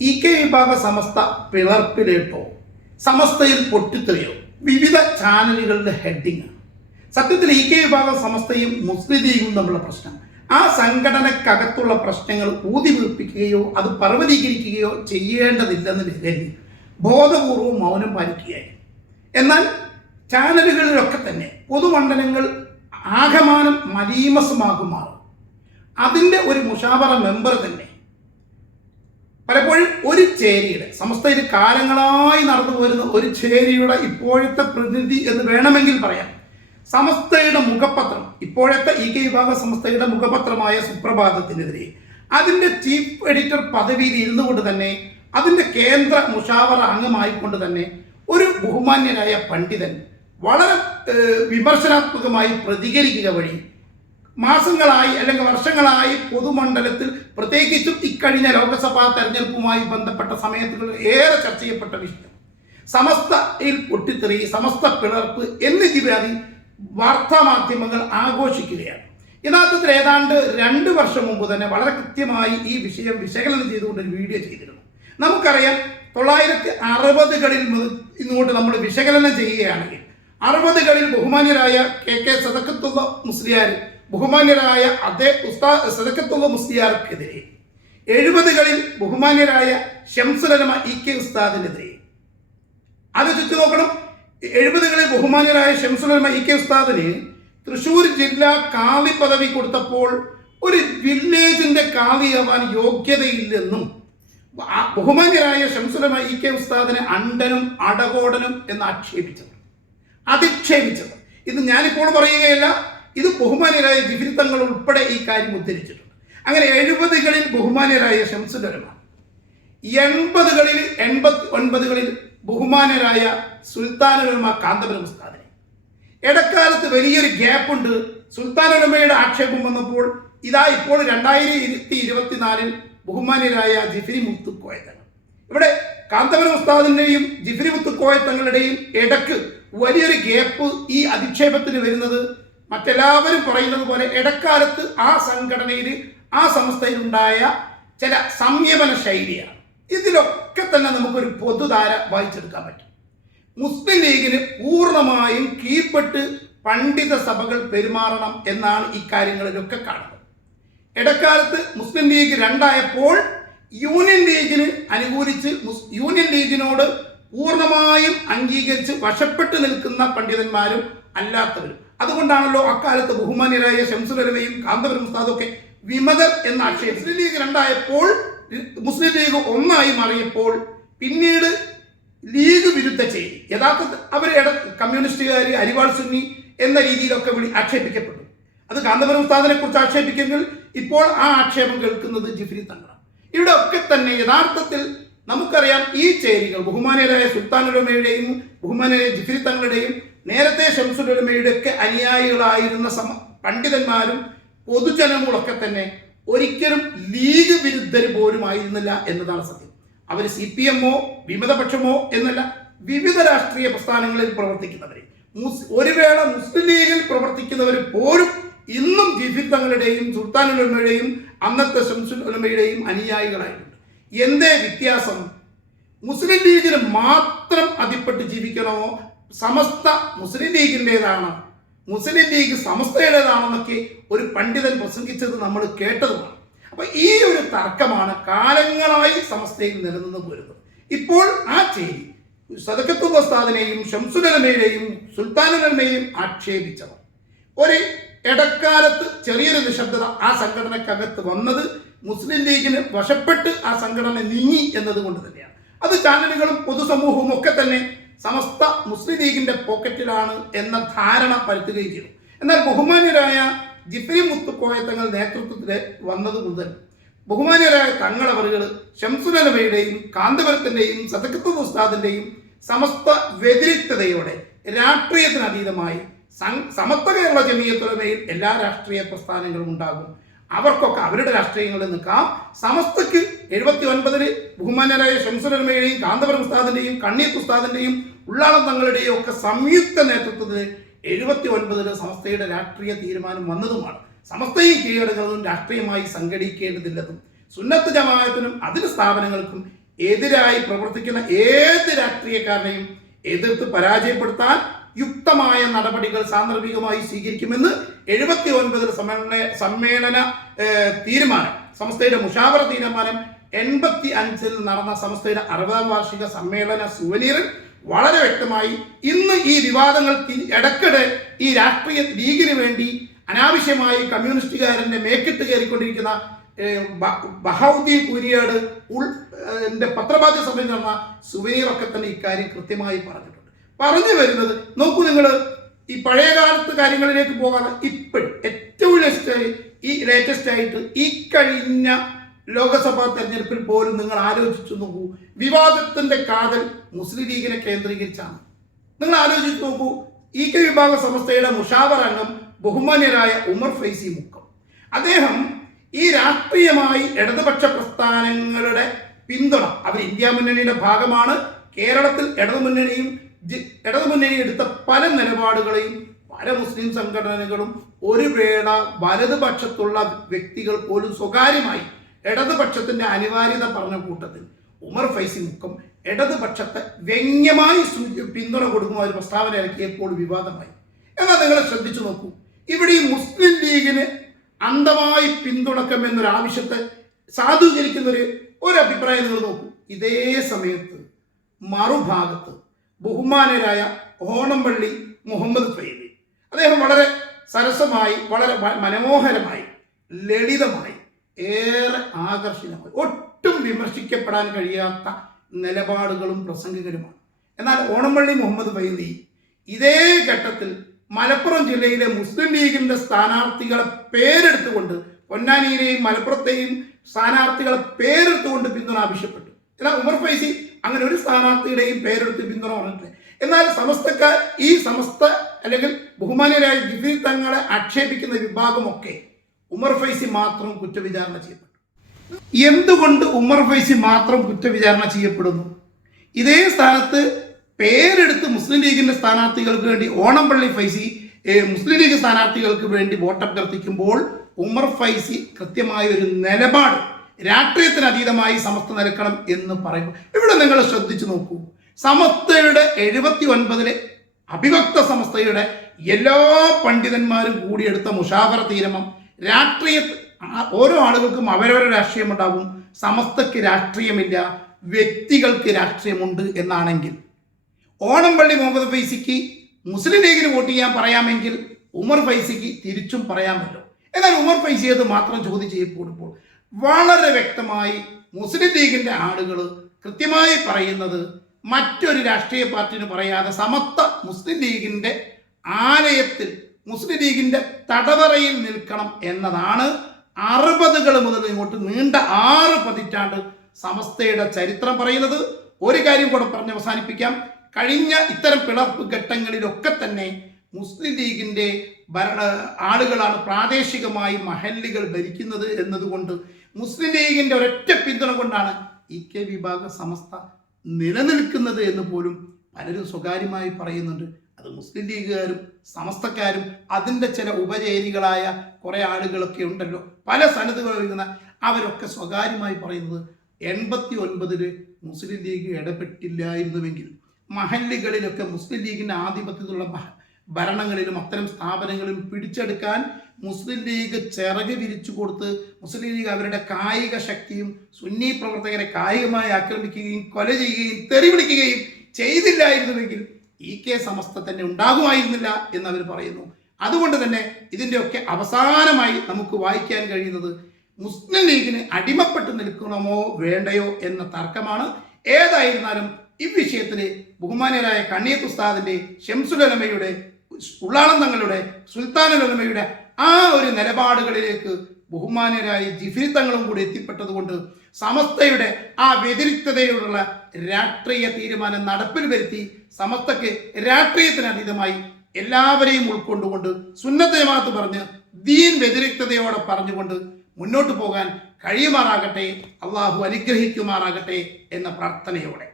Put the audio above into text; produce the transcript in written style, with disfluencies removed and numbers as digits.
K വിഭാഗ സമസ്ത പിളർപ്പിലേട്ടോ സമസ്തയിൽ പൊട്ടിത്തെറിയോ വിവിധ ചാനലുകളുടെ ഹെഡിങ്. സത്യത്തിൽ കെ വിഭാഗ സമസ്തയും മുസ്ലിം ലീഗും തമ്മിലുള്ള പ്രശ്നം ആ സംഘടനക്കകത്തുള്ള പ്രശ്നങ്ങൾ ഊതിവീർപ്പിക്കുകയോ അത് പർവ്വതീകരിക്കുകയോ ചെയ്യേണ്ടതില്ലെന്ന് കരുതി ബോധപൂർവം മൗനം പാലിക്കുകയായി. എന്നാൽ ചാനലുകളിലൊക്കെ തന്നെ പൊതുമണ്ഡലങ്ങൾ ആകമാനം മലീമസമാകുമാറും അതിൻ്റെ ഒരു മുഷാവറ മെമ്പർ തന്നെ പലപ്പോഴും ഒരു ചേരിയുടെ സമസ്തയിൽ കാലങ്ങളായി നടന്നു വരുന്ന ഒരു ചേരിയുടെ ഇപ്പോഴത്തെ പ്രതിനിധി എന്ന് വേണമെങ്കിൽ പറയാം. സമസ്തയുടെ മുഖപത്രം, ഇപ്പോഴത്തെ കെ വിഭാഗ സമസ്തയുടെ മുഖപത്രമായ സുപ്രഭാതത്തിനെതിരെ അതിൻ്റെ ചീഫ് എഡിറ്റർ പദവിയിൽ ഇരുന്നു കൊണ്ട് തന്നെ അതിൻ്റെ കേന്ദ്ര മുഷാവറ അംഗമായിക്കൊണ്ട് തന്നെ ഒരു ബഹുമാന്യനായ പണ്ഡിതൻ വളരെ വിമർശനാത്മകമായി പ്രതികരിക്കുക വഴി മാസങ്ങളായി അല്ലെങ്കിൽ വർഷങ്ങളായി പൊതുമണ്ഡലത്തിൽ പ്രത്യേകിച്ചും ഇക്കഴിഞ്ഞ ലോക്സഭാ തെരഞ്ഞെടുപ്പുമായി ബന്ധപ്പെട്ട സമയത്തുകൾ ഏറെ ചർച്ച ചെയ്യപ്പെട്ട വിഷയം സമസ്തയിൽ പൊട്ടിത്തെറി, സമസ്ത പിളർപ്പ് എന്നിവയാതി വാർത്താമാധ്യമങ്ങൾ ആഘോഷിക്കുകയാണ്. യഥാർത്ഥത്തിൽ ഏതാണ്ട് 2 വർഷം മുമ്പ് തന്നെ വളരെ കൃത്യമായി ഈ വിഷയം വിശകലനം ചെയ്തുകൊണ്ട് ഒരു വീഡിയോ ചെയ്തിരുന്നു. നമുക്കറിയാം 1960കളിൽ ഇന്നുകൊണ്ട് നമ്മൾ വിശകലനം ചെയ്യുകയാണെങ്കിൽ 60കളിൽ ബഹുമാന്യരായ കെ സദഖത്തുള്ള മുസ്ലിയാർ, ബഹുമാന്യരായ അതേ ഉസ്താദ് സദഖത്തുള്ള മുസ്ലിയാർക്കെതിരെ 70കളിൽ ബഹുമാന്യരായ ശംസുലമ കെ ഉസ്താദിനെതിരെ അത് ചുറ്റി നോക്കണം. 70കളിൽ ബഹുമാന്യരായ ശംസുലമ കെ ഉസ്താദിന് തൃശ്ശൂർ ജില്ലാ കാളി പദവി കൊടുത്തപ്പോൾ ഒരു വില്ലേജിന്റെ കാളിയാവാൻ യോഗ്യതയില്ലെന്നും ബഹുമാന്യരായ ശംസുലമ കെ ഉസ്താദിനെ അണ്ടനും അടകോടനും എന്ന് അധിക്ഷേപിച്ചത്. ഇത് ഞാനിപ്പോൾ പറയുകയല്ല, ഇത് ബഹുമാന്യരായ ജിഫ്രി തങ്ങൾ ഉൾപ്പെടെ ഈ കാര്യം ഉദ്ധരിച്ചിട്ടുണ്ട്. അങ്ങനെ 70കളിൽ ബഹുമാന്യരായ ശംസുലമ, 80കളിൽ 89കളിൽ ബഹുമാന്യരായ സുൽത്താനുലമ കാന്തപുരം ഉസ്താദിനെ, ഇടക്കാലത്ത് വലിയൊരു ഗ്യാപ്പുണ്ട്. സുൽത്താനുലമയുടെ ആക്ഷേപം വന്നപ്പോൾ ഇതാ ഇപ്പോൾ 2024 ബഹുമാന്യരായ ജിഫ്രി മുത്തുക്കോയ തങ്ങൾ. ഇവിടെ കാന്തപുരം ഉസ്താദിന്റെയും ജിഫ്രി മുത്തുക്കോയ തങ്ങളുടെയും ഇടക്ക് വലിയൊരു ഗ്യാപ്പ് ഈ അധിക്ഷേപത്തിന് വരുന്നത് മറ്റെല്ലാവരും പറയുന്നത് പോലെ ഇടക്കാലത്ത് ആ സംഘടനയിൽ ആ സംസ്ഥയിൽ ഉണ്ടായ ചില സംയമന ശൈലിയാണ്. ഇതിലൊക്കെ തന്നെ നമുക്കൊരു പൊതുധാര വായിച്ചെടുക്കാൻ പറ്റും. മുസ്ലിം ലീഗിന് പൂർണ്ണമായും കീഴ്പ്പെട്ട് പണ്ഡിത സഭകൾ പെരുമാറണം എന്നാണ് ഈ കാര്യങ്ങളിലൊക്കെ കാണുന്നത്. ഇടക്കാലത്ത് മുസ്ലിം ലീഗ് രണ്ടായപ്പോൾ യൂണിയൻ ലീഗിന് അനുകൂലിച്ച് യൂണിയൻ ലീഗിനോട് പൂർണ്ണമായും അംഗീകരിച്ച് വശപ്പെട്ട് നിൽക്കുന്ന പണ്ഡിതന്മാരും അല്ലാത്തവരും. അതുകൊണ്ടാണല്ലോ അക്കാലത്ത് ബഹുമാന്യരായ ശംസുലമയും കാന്തപുരം ഉസ്താദൊക്കെ വിമതർ എന്ന ആക്ഷേപം. മുസ്ലിം ലീഗ് രണ്ടായപ്പോൾ മുസ്ലിം ലീഗ് ഒന്നായി മാറിയപ്പോൾ പിന്നീട് ലീഗ് വിരുദ്ധ ചേരി, യഥാർത്ഥത്തിൽ അവർ കമ്മ്യൂണിസ്റ്റുകാർ, അരിവാൾ സുന്നി എന്ന രീതിയിലൊക്കെ ആക്ഷേപിക്കപ്പെട്ടു. അത് കാന്തപുരം ഉസ്താദിനെ കുറിച്ച് ആക്ഷേപിക്കുമെങ്കിൽ ഇപ്പോൾ ആ ആക്ഷേപം കേൾക്കുന്നത് ജിഫ്രി തങ്ങളാണ്. ഇവിടെ ഒക്കെ തന്നെ യഥാർത്ഥത്തിൽ നമുക്കറിയാം ഈ ചേരികൾ ബഹുമാന്യരായ സുൽത്താനുലമയുടെയും ബഹുമാന്യരായ ജിഫ്രി തങ്ങളുടെയും നേരത്തെ ശംസുലമയുടെ ഒക്കെ അനുയായികളായിരുന്ന പണ്ഡിതന്മാരും പൊതുജനങ്ങളൊക്കെ തന്നെ ഒരിക്കലും ലീഗ് വിരുദ്ധർ പോലും ആയിരുന്നില്ല എന്നതാണ് സത്യം. അവർ CPM-ഓ വിമതപക്ഷമോ എന്നല്ല, വിവിധ രാഷ്ട്രീയ പ്രസ്ഥാനങ്ങളിൽ പ്രവർത്തിക്കുന്നവരെ, ഒരു വേള മുസ്ലിം ലീഗിൽ പ്രവർത്തിക്കുന്നവർ പോലും ഇന്നും ജിഫ്രി തങ്ങളുടെയും സുൽത്താനുലമയുടെയും അന്നത്തെ ശംസുലമയുടെയും അനുയായികളായിട്ടുണ്ട്. എന്തേ വ്യത്യാസം? മുസ്ലിം ലീഗിന് മാത്രം അതിപ്പെട്ട് ജീവിക്കണമോ, സമസ്ത മുസ്ലിം ലീഗിൻ്റെതാണ്, മുസ്ലിം ലീഗ് സമസ്തയുടേതാണെന്നൊക്കെ ഒരു പണ്ഡിതൻ പ്രസംഗിച്ചത് നമ്മൾ കേട്ടതുമാണ്. അപ്പൊ ഈ ഒരു തർക്കമാണ് കാലങ്ങളായി സമസ്തയിൽ നിലനിന്ന് പോരുന്നത്. ഇപ്പോൾ ആ ചേരി സദഖത്തുൽ ഉസ്താദിനെയും ശംസുലമയുടെയും സുൽത്താനുലമയെയും ആക്ഷേപിച്ചത് ഒരു ഇടക്കാലത്ത് ചെറിയൊരു നിശബ്ദത ആ സംഘടനക്കകത്ത് വന്നത് മുസ്ലിം ലീഗിന് വശപ്പെട്ട് ആ സംഘടന നീങ്ങി എന്നതുകൊണ്ട് തന്നെയാണ്. അത് ചാനലുകളും പൊതുസമൂഹവും ഒക്കെ തന്നെ സമസ്ത മുസ്ലിം ലീഗിന്റെ പോക്കറ്റിലാണ് എന്ന ധാരണ പരത്തുകയും ചെയ്തു. എന്നാൽ ബഹുമാന്യരായ ജിഫ്രി മുത്തുക്കോയ തങ്ങൾ നേതൃത്വത്തിൽ വന്നത് മുതൽ ബഹുമാന്യരായ തങ്ങളവറുകൾ ശംസുലമയുടെയും കാന്തപുരത്തിന്റെയും സദഖത്തുൽ ഉസ്താദിന്റെയും സമസ്ത വ്യതിരിക്തതയോടെ രാഷ്ട്രീയത്തിനതീതമായി സമസ്ത കേരള ജമിയത്തുലമയിൽ എല്ലാ രാഷ്ട്രീയ പ്രസ്ഥാനങ്ങളും ഉണ്ടാകും. അവർക്കൊക്കെ അവരുടെ രാഷ്ട്രീയങ്ങളിൽ നിൽക്കാം. സമസ്തക്ക് 79-ൽ ബഹുമാന്യരായ ശംസുലമയുടെയും കാന്തപുരം ഉസ്താദിന്റെയും കണ്ണിയത്ത് ഉസ്താദിന്റെയും ഉള്ളാളം തങ്ങളുടെയും ഒക്കെ സംയുക്ത നേതൃത്വത്തിൽ 79-ൽ സമസ്തയുടെ രാഷ്ട്രീയ തീരുമാനം വന്നതുമാണ്. സമസ്തയും കീഴടങ്ങുന്നതും രാഷ്ട്രീയമായി സംഘടിക്കേണ്ടതില്ലെന്നും സുന്നത്ത് ജമാഅത്തിനും അതിന് സ്ഥാപനങ്ങൾക്കും എതിരായി പ്രവർത്തിക്കുന്ന ഏത് രാഷ്ട്രീയക്കാരനെയും എതിർത്ത് പരാജയപ്പെടുത്താൻ യുക്തമായ നടപടികൾ സാന്ദർഭികമായി സ്വീകരിക്കുമെന്ന് 79 സമ്മേളന തീരുമാനം, സമസ്തയുടെ മുഷാവറ തീരുമാനം 85 നടന്ന സമസ്തയുടെ 60ാം വാർഷിക സമ്മേളന സുവനീറിൽ വളരെ വ്യക്തമായി. ഇന്ന് ഈ വിവാദങ്ങൾ ഇടയ്ക്കിടെ ഈ രാഷ്ട്രീയ ലീഗിന് വേണ്ടി അനാവശ്യമായി കമ്മ്യൂണിസ്റ്റുകാരൻ്റെ മേക്കിട്ട് കയറിക്കൊണ്ടിരിക്കുന്ന ബഹൗദ്ദീൻ കുരിയാട് പത്രമാധ്യമ സഭയിൽ നടന്ന സുവനീറൊക്കെ തന്നെ ഇക്കാര്യം കൃത്യമായി പറഞ്ഞിട്ടുണ്ട്. പറഞ്ഞു വരുന്നത് നോക്കൂ, നിങ്ങൾ ഈ പഴയ കാലത്ത് കാര്യങ്ങളിലേക്ക് പോകാതെ ഇപ്പോഴും ഏറ്റവും ലേറ്റസ്റ്റ് ആയിട്ട് ഈ കഴിഞ്ഞ ലോക്സഭാ തെരഞ്ഞെടുപ്പിൽ പോലും നിങ്ങൾ ആലോചിച്ചു നോക്കൂ, വിവാദത്തിന്റെ കാതൽ മുസ്ലിം ലീഗിനെ കേന്ദ്രീകരിച്ചാണ്. നിങ്ങൾ ആലോചിച്ച് നോക്കൂ, EK വിഭാഗ സമസ്തയുടെ മുഷാവറ അംഗം ബഹുമാന്യരായ ഉമർ ഫൈസി മുക്കം, അദ്ദേഹം ഈ രാഷ്ട്രീയമായി ഇടതുപക്ഷ പ്രസ്ഥാനങ്ങളുടെ പിന്തുണ, അവർ ഇന്ത്യ മുന്നണിയുടെ ഭാഗമാണ്, കേരളത്തിൽ ഇടതുമുന്നണി എടുത്ത പല നിലപാടുകളെയും പല മുസ്ലിം സംഘടനകളും ഒരു വേള വലതുപക്ഷത്തുള്ള വ്യക്തികൾ പോലും സ്വകാര്യമായി ഇടതുപക്ഷത്തിന്റെ അനിവാര്യത പറഞ്ഞ കൂട്ടത്തിൽ ഉമർ ഫൈസി മുക്കം ഇടതുപക്ഷത്തെ വ്യംഗ്യമായി പിന്തുണ കൊടുക്കുന്ന ഒരു പ്രസ്താവന ഇറക്കിയപ്പോൾ വിവാദമായി. എന്നാൽ നിങ്ങൾ ശ്രദ്ധിച്ചു നോക്കൂ, ഇവിടെ ഈ മുസ്ലിം ലീഗിന് അന്ധമായി പിന്തുണക്കുമെന്നൊരാവശ്യത്തെ സാധൂകരിക്കുന്ന ഒരു അഭിപ്രായം നിങ്ങൾ നോക്കൂ. ഇതേ സമയത്ത് മറുഭാഗത്ത് ബഹുമാനരായ ഓണംപള്ളി മുഹമ്മദ് ഫൈസി, അദ്ദേഹം വളരെ സരസമായി, വളരെ മനോഹരമായി, ലളിതമായി, ഏറെ ആകർഷണമായി, ഒട്ടും വിമർശിക്കപ്പെടാൻ കഴിയാത്ത നിലപാടുകളും പ്രസംഗകരുമാണ്. എന്നാൽ ഓണംപള്ളി മുഹമ്മദ് ഫൈസി ഇതേ ഘട്ടത്തിൽ മലപ്പുറം ജില്ലയിലെ മുസ്ലിം ലീഗിന്റെ സ്ഥാനാർത്ഥികളെ പേരെടുത്തുകൊണ്ട്, പൊന്നാനിയിലെയും മലപ്പുറത്തെയും സ്ഥാനാർത്ഥികളെ പേരെടുത്തുകൊണ്ട് പിന്തുണ ആവശ്യപ്പെട്ടു. എന്നാൽ ഉമർ ഫൈസി അങ്ങനെ ഒരു സ്ഥാനാർത്ഥിയുടെയും പേരെടുത്ത് പിന്തുണ പറഞ്ഞിട്ടില്ല. എന്നാൽ സമസ്തക്കാർ, ഈ സമസ്ത അല്ലെങ്കിൽ ബഹുമാന്യരായ ജിഫ്രി തങ്ങളെ ആക്ഷേപിക്കുന്ന വിഭാഗമൊക്കെ ഉമർ ഫൈസി മാത്രം കുറ്റവിചാരണ ചെയ്യപ്പെട്ടു. എന്തുകൊണ്ട് ഉമർ ഫൈസി മാത്രം കുറ്റവിചാരണ ചെയ്യപ്പെടുന്നു? ഇതേ സ്ഥാനത്ത് പേരെടുത്ത് മുസ്ലിം ലീഗിന്റെ സ്ഥാനാർത്ഥികൾക്ക് വേണ്ടി ഓണംപള്ളി ഫൈസി മുസ്ലിം ലീഗ് സ്ഥാനാർത്ഥികൾക്ക് വേണ്ടി വോട്ടഭ്യർത്ഥിക്കുമ്പോൾ ഉമർ ഫൈസി കൃത്യമായ ഒരു നിലപാട്, രാഷ്ട്രീയത്തിന് അതീതമായി സമസ്ത നിൽക്കണം എന്ന് പറയുമ്പോൾ ഇവിടെ നിങ്ങൾ ശ്രദ്ധിച്ചു നോക്കൂ, സമസ്തയുടെ 79 അഭിവക്ത സമസ്തയുടെ എല്ലാ പണ്ഡിതന്മാരും കൂടിയെടുത്ത മുഷാവറ തീരുമാനം, രാഷ്ട്രീയ ഓരോ ആളുകൾക്കും അവരവരുടെ രാഷ്ട്രീയം ഉണ്ടാവും, സമസ്തക്ക് രാഷ്ട്രീയമില്ല, വ്യക്തികൾക്ക് രാഷ്ട്രീയമുണ്ട് എന്നാണെങ്കിൽ ഓണംപള്ളി മുഹമ്മദ് ഫൈസിക്ക് മുസ്ലിം ലീഗിന് വോട്ട് ചെയ്യാൻ പറയാമെങ്കിൽ ഉമർ ഫൈസിക്ക് തിരിച്ചും പറയാമല്ലോ. എന്നാൽ ഉമർ ഫൈസി അത് മാത്രം ചോദ്യം ചെയ്യപ്പെടുമ്പോൾ വളരെ വ്യക്തമായി മുസ്ലിം ലീഗിന്റെ ആളുകൾ കൃത്യമായി പറയുന്നത് മറ്റൊരു രാഷ്ട്രീയ പാർട്ടിന് പറയാതെ സമസ്ത മുസ്ലിം ലീഗിന്റെ ആലയത്തിൽ, മുസ്ലിം ലീഗിന്റെ തടവറയിൽ നിൽക്കണം എന്നതാണ്. 60കൾ മുതൽ ഇങ്ങോട്ട് നീണ്ട 6 പതിറ്റാണ്ട് സമസ്തയുടെ ചരിത്രം പറയുന്നത്. ഒരു കാര്യം കൂടെ പറഞ്ഞ് അവസാനിപ്പിക്കാം. കഴിഞ്ഞ ഇത്തരം പിളർപ്പ് ഘട്ടങ്ങളിലൊക്കെ തന്നെ മുസ്ലിം ലീഗിന്റെ ആളുകളാണ് പ്രാദേശികമായി മഹല്ലുകൾ ഭരിക്കുന്നത് എന്നതുകൊണ്ട് മുസ്ലിം ലീഗിന്റെ ഒരൊറ്റ പിന്തുണ കൊണ്ടാണ് EK വിഭാഗ സമസ്ത നിലനിൽക്കുന്നത് എന്ന് പോലും പലരും സ്വകാര്യമായി പറയുന്നുണ്ട്. അത് മുസ്ലിം ലീഗുകാരും സമസ്തക്കാരും അതിൻ്റെ ചില ഉപചേരികളായ കുറേ ആളുകളൊക്കെ ഉണ്ടല്ലോ, പല സനതുകൾ എഴുതുന്ന, അവരൊക്കെ സ്വകാര്യമായി പറയുന്നത് 89 മുസ്ലിം ലീഗ് ഇടപെട്ടില്ലായിരുന്നുവെങ്കിൽ മഹല്ലുകളിലൊക്കെ മുസ്ലിം ലീഗിൻ്റെ ആധിപത്യത്തിലുള്ള ഭരണങ്ങളിലും അത്തരം സ്ഥാപനങ്ങളിലും പിടിച്ചെടുക്കാൻ മുസ്ലിം ലീഗ് ചിറക് വിരിച്ചു കൊടുത്ത് മുസ്ലിം ലീഗ് അവരുടെ കായിക ശക്തിയും സുന്നി പ്രവർത്തകരെ കായികമായി ആക്രമിക്കുകയും കൊല ചെയ്യുകയും തെറി വിളിക്കുകയും ചെയ്തില്ലായിരുന്നുവെങ്കിൽ EK സമസ്ത തന്നെ ഉണ്ടാകുമായിരുന്നില്ല എന്ന് അവർ പറയുന്നു. അതുകൊണ്ട് തന്നെ ഇതിൻ്റെയൊക്കെ അവസാനമായി നമുക്ക് വായിക്കാൻ കഴിയുന്നത് മുസ്ലിം ലീഗിന് അടിമപ്പെട്ട് നിൽക്കണമോ വേണ്ടയോ എന്ന തർക്കമാണ്. ഏതായിരുന്നാലും ഈ വിഷയത്തിൽ ബഹുമാന്യരായ കണ്ണിയത്ത് ഉസ്താദിന്റെ, ശംസുൽ ഉലമയുടെ, ഉള്ളാളം തങ്ങളുടെ, സുൽത്താനുൽ ഉലമയുടെ ആ ഒരു നിലപാടുകളിലേക്ക് ബഹുമാന്യരായ ജിഫ്രി തങ്ങളും കൂടി എത്തിപ്പെട്ടത് കൊണ്ട് സമസ്തയുടെ ആ വ്യതിരിക്തതയോടുള്ള രാഷ്ട്രീയ തീരുമാനം നടപ്പിൽ വരുത്തി സമസ്തക്ക് രാഷ്ട്രീയത്തിന് അതീതമായി എല്ലാവരെയും ഉൾക്കൊണ്ടുകൊണ്ട് സുന്നത്ത് ജമാഅത്ത് പറഞ്ഞ് ദീൻ വ്യതിരിക്തതയോടെ പറഞ്ഞുകൊണ്ട് മുന്നോട്ട് പോകാൻ കഴിയുമാറാകട്ടെ, അള്ളാഹു അനുഗ്രഹിക്കുമാറാകട്ടെ എന്ന പ്രാർത്ഥനയോടെ.